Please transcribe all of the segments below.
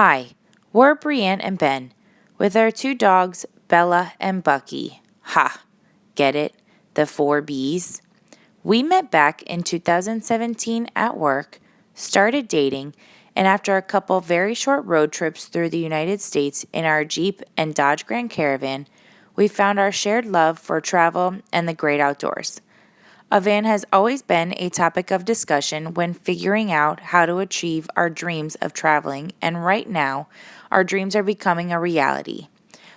Hi, we're Brienne and Ben, with our two dogs, Bella and Bucky. Ha, get it? The 4 Bs. We met back in 2017 at work, started dating, and after a couple very short road trips through the United States in our Jeep and Dodge Grand Caravan, we found our shared love for travel and the great outdoors. A van has always been a topic of discussion when figuring out how to achieve our dreams of traveling, and right now, our dreams are becoming a reality.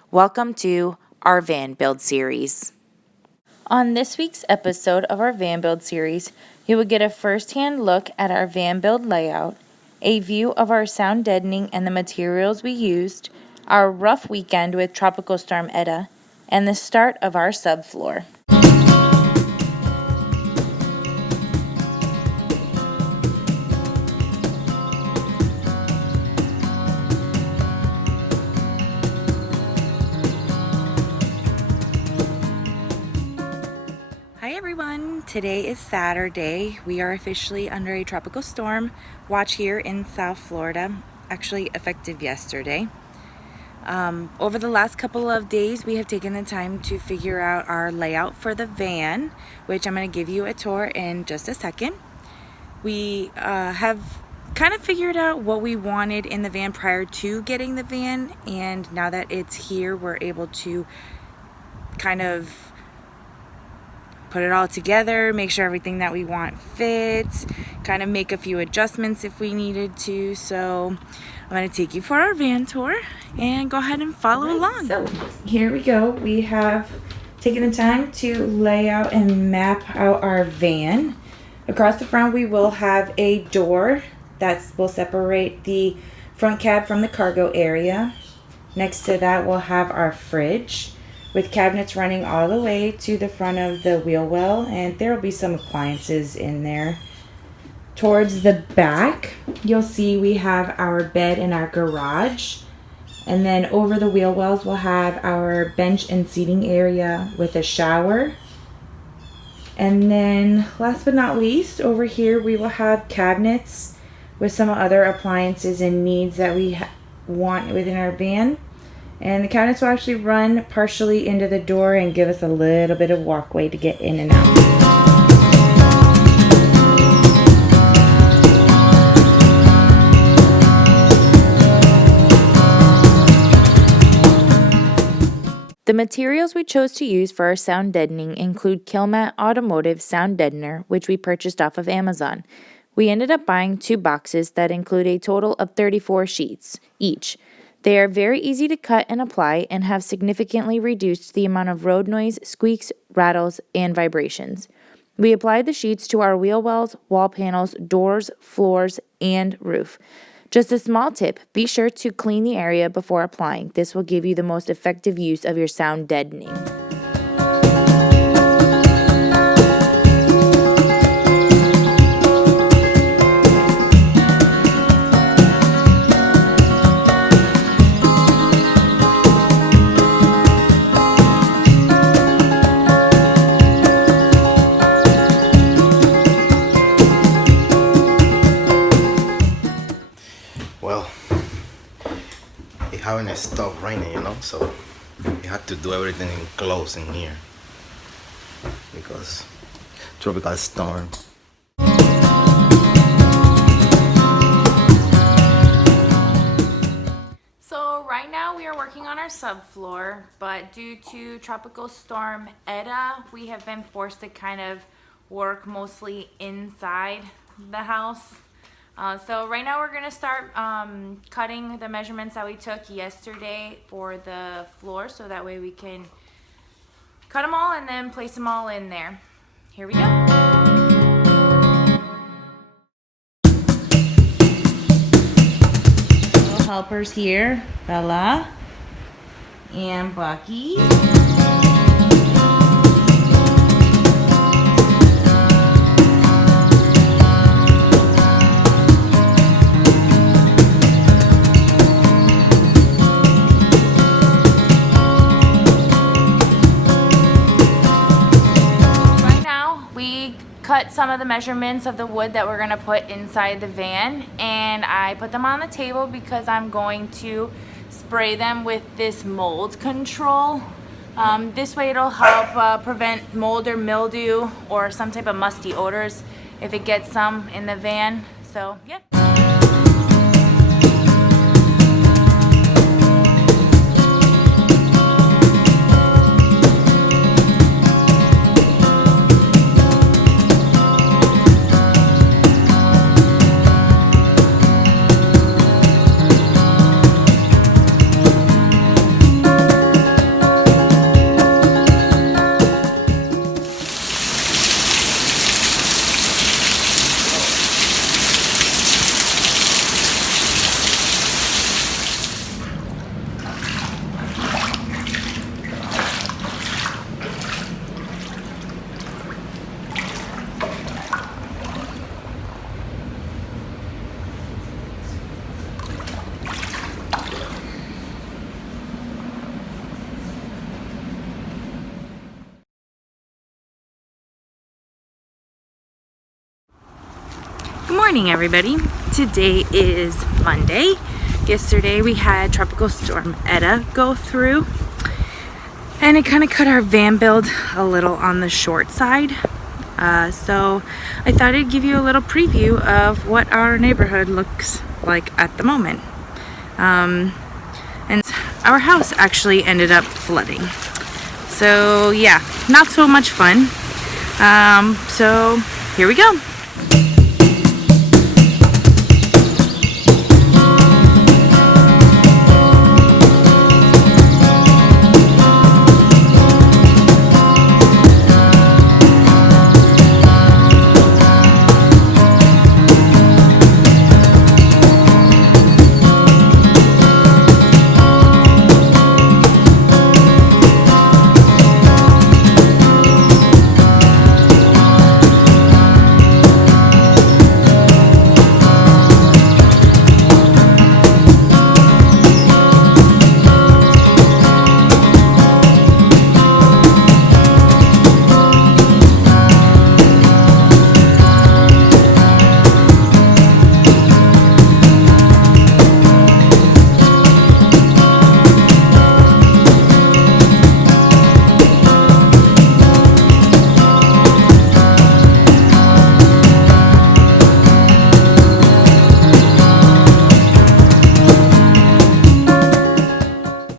Welcome to our Van Build series. On this week's episode of our Van Build series, you will get a first-hand look at our van build layout, a view of our sound deadening and the materials we used, our rough weekend with Tropical Storm Eta, and the start of our subfloor. Hi everyone, today is Saturday. We are officially under a tropical storm watch here in South Florida, actually effective yesterday. Over the last couple of days, we have taken the time to figure out our layout for the van, which I'm going to give you a tour in just a second. We have kind of figured out what we wanted in the van prior to getting the van, and now that it's here, we're able to kind of put it all together, make sure everything that we want fits, kind of make a few adjustments if we needed to. So I'm going to take you for our van tour and go ahead and follow along. So here we go. We have taken the time to lay out and map out our van. Across the front we will have a door that will separate the front cab from the cargo area. Next to that we'll have our fridge, with cabinets running all the way to the front of the wheel well, and there will be some appliances in there. Towards the back, you'll see we have our bed in our garage, and then over the wheel wells we'll have our bench and seating area with a shower. And then last but not least, over here we will have cabinets with some other appliances and needs that we want within our van. And the cabinets will actually run partially into the door and give us a little bit of walkway to get in and out. The materials we chose to use for our sound deadening include Kilmat Automotive Sound Deadener, which we purchased off of Amazon. We ended up buying 2 boxes that include a total of 34 sheets each. They are very easy to cut and apply and have significantly reduced the amount of road noise, squeaks, rattles, and vibrations. We applied the sheets to our wheel wells, wall panels, doors, floors, and roof. Just a small tip, be sure to clean the area before applying. This will give you the most effective use of your sound deadening. Having it stop raining, so you have to do everything close in here because tropical storm. So right now we are working on our subfloor, but due to Tropical Storm Eta, we have been forced to kind of work mostly inside the house. So right now we're going to start cutting the measurements that we took yesterday for the floor, so that way we can cut them all and then place them all in there. Here we go. Little helpers here, Bella and Bucky. Cut set some of the measurements of the wood that we're gonna put inside the van, and I put them on the table because I'm going to spray them with this mold control. This way it'll help prevent mold or mildew or some type of musty odors if it gets some in the van. So, yep. Good morning, everybody. Today is Monday. Yesterday we had Tropical Storm Eta go through, and it kind of cut our van build a little on the short side. So I thought I'd give you a little preview of what our neighborhood looks like at the moment. And our house actually ended up flooding. So yeah, not so much fun. So here we go.